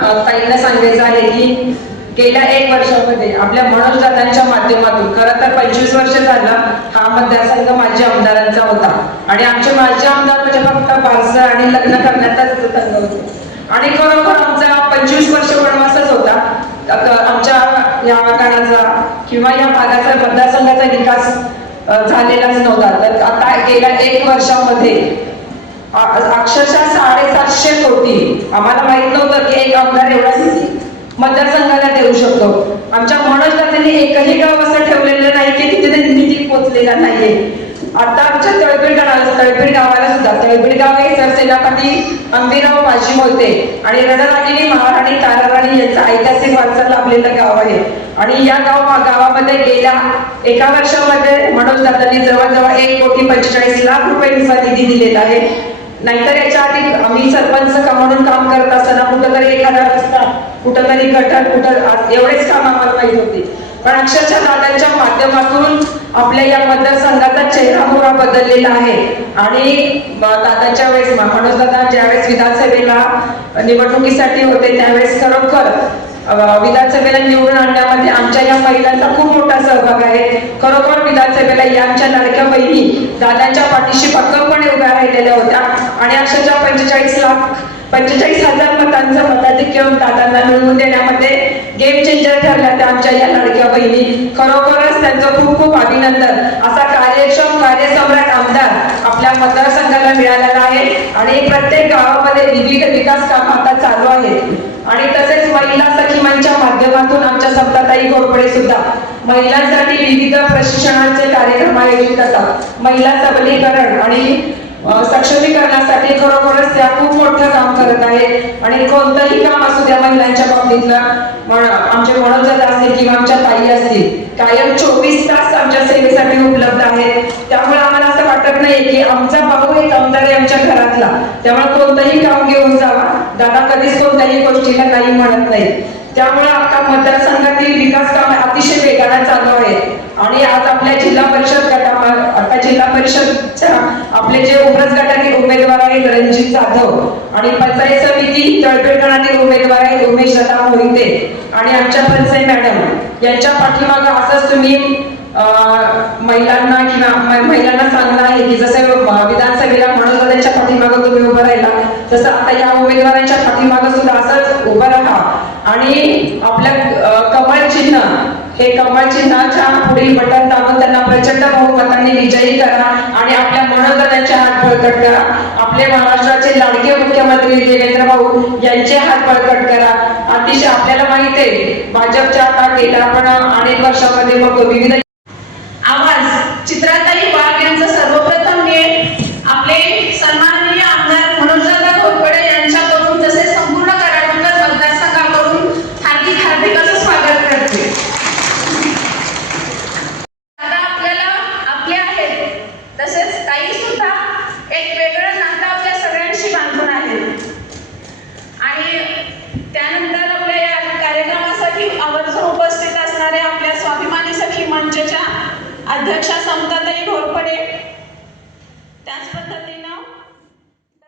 ताईंना सांगायचं आहे की गेल्या 1 वर्षामध्ये आपल्या मनोज दादांच्या माध्यमातून खरं तर 25 वर्ष झालं हा मतदारसंघ माजी आमदारांचा होता आणि आमचे माजी आमदार म्हणजे फक्त बारसं आणि लग्न करण्याचाच संघ होते आणि खरोखर आमचा 25 वर्ष वनवासच होता आमच्या या गावाचा किंवा या भागाचा मतदारसंघाचा विकास झालेलाच नव्हता। तर आता गेल्या 1 वर्षामध्ये अक्षरशः 750 कोटी आम्हाला माहित नव्हतं की एक आमदार एवढा मतदारसंघाला देऊ शकतो। आमच्या मनोज दादांनी एकही गाव असं ठेवलेलं नाही की तिथे निधी पोहोचलेला नाहीये। आता आमच्या तळपीड गावाला सुद्धा तळपीड गाव हे सरसेनापती अंबिराव माजी मोहिते आणि रणरागिणी महाराणी ताराराणी यांचा ऐतिहासिक वारसा लाभलेलं गाव आहे आणि या गावामध्ये गेल्या 1 वर्षामध्ये मनोज दादांनी जवळजवळ 1,45,00,000 रुपयांचा निधी दिलेला आहे। नाहीतर याच्या आधी आम्ही सरपंच म्हणून काम करत असताना कुठंतरी एखादा रस्ता कुठंतरी गटर कुठं एवढेच काम आम्हाला माहित होते, पण अक्षरशः दादांच्या माध्यमातून आपल्या या मतदारसंघाचा चेहरा मोहरा बदललेला आहे। आणि दादाच्या वेळेस मनोज दादा ज्यावेळेस विधानसभेला निवडणुकीसाठी होते त्यावेळेस खरोखर विधानसभेला निवडून आणण्यामध्ये आमच्या या महिलांचा खूप मोठा सहभाग आहे। खरोखर विधानसभेला या आमच्या लाडक्या बहिणी दादांच्या पाठीशी भक्कमपणे उभ्या राहिलेल्या होत्या आणि अक्षरशः 45,000 मतांचं मताधिक्य दादांना मिळवून देण्यामध्ये गेम चेंजर ठरल्या त्या आमच्या या लाडक्या बहिणी। खरोखरच त्यांचं खूप खूप अभिनंदन। असा कार्यक्षम कार्यसम्राट आमदार आपल्या मतदारसंघाला मिळालेला आहे आणि प्रत्येक गावामध्ये विविध विकास काम आता चालू आहेत आणि तसेच महिला सखीमांच्या माध्यमातून आमच्या सप्ताताई घोरपडे सुद्धा महिलांसाठी विविध प्रशिक्षणाचे कार्यक्रम आयोजित करतात। महिला सबलीकरण आणि सक्षमीकरणासाठी खरोखरच त्या खूप मोठं काम करत आहेत आणि कोणतंही काम असू द्या महिलांच्या बाबतीतलं आमचे मनोज दादा असतील किंवा आमच्या ताई असतील कायम 24 तास आमच्या सेवेसाठी उपलब्ध आहेत। त्यामुळे आम्हाला असं वाटत नाही की आमचा भाऊ एक आमदार आहे आमच्या घरातला, त्यामुळे कोणतंही काम घेऊन जावा, दादा कधीच कोणत्याही गोष्टीला नाही म्हणत नाही। त्यामुळे आता मतदारसंघातील विकास काम अतिशय वेगाने चालू आहे आणि आज आपल्या जिल्हा परिषद आता जिल्हा परिषदच्या आपले जे उमरज गटातील उमेदवार आहेत रणजित जाधव आणि पंचायत समिती तळपीड गणातील उमेदवार आहेत उमेश दादा मोहिते आणि आमच्या पंचायत मॅडम यांच्या पाठीमागे असंच तुम्ही महिलांना सांगणं आहे की जसं विधानसभेला मनोज दादांच्या पाठीमागे तुम्ही उभं राहिला तसं आता या उमेदवारांच्या पाठीमागे सुद्धा असंच उभं राहा आणि आपल्या कमळ चिन्ह हे कमळ चिन्हाच्या पुढील बटन दाबून त्यांना प्रचंड बहुमतांनी विजयी करा आणि आपल्या मनोज दादांचे हात बळकट करा। आपले महाराष्ट्राचे लाडके मुख्यमंत्री देवेंद्र भाऊ यांचे हात बळकट करा। अतिशय आपल्याला माहिती आहे भाजपच्या आता गेल्या आपण अनेक वर्षामध्ये बघतो विविध आवाज चित्राताई वाघ यांचं सर्वप्रथम मी आपले सन्माननीय आमदार मनोज दादा घोरपडे यांच्याकडून तसेच संपूर्ण कराडकर मतदारसंघाकडून हार्दिक असं स्वागत करते। दादा आपल्याला आपले आहेत तसेच ताई सुद्धा एक वेगळं नातं आपल्या सगळ्यांशी बांधून आहे आणि त्यानंतर आपल्या या कार्यक्रमासाठी आवर्जून उपस्थित असणाऱ्या आपल्या स्वाभिमानी सखी मंचच्या अध्यक्षा समता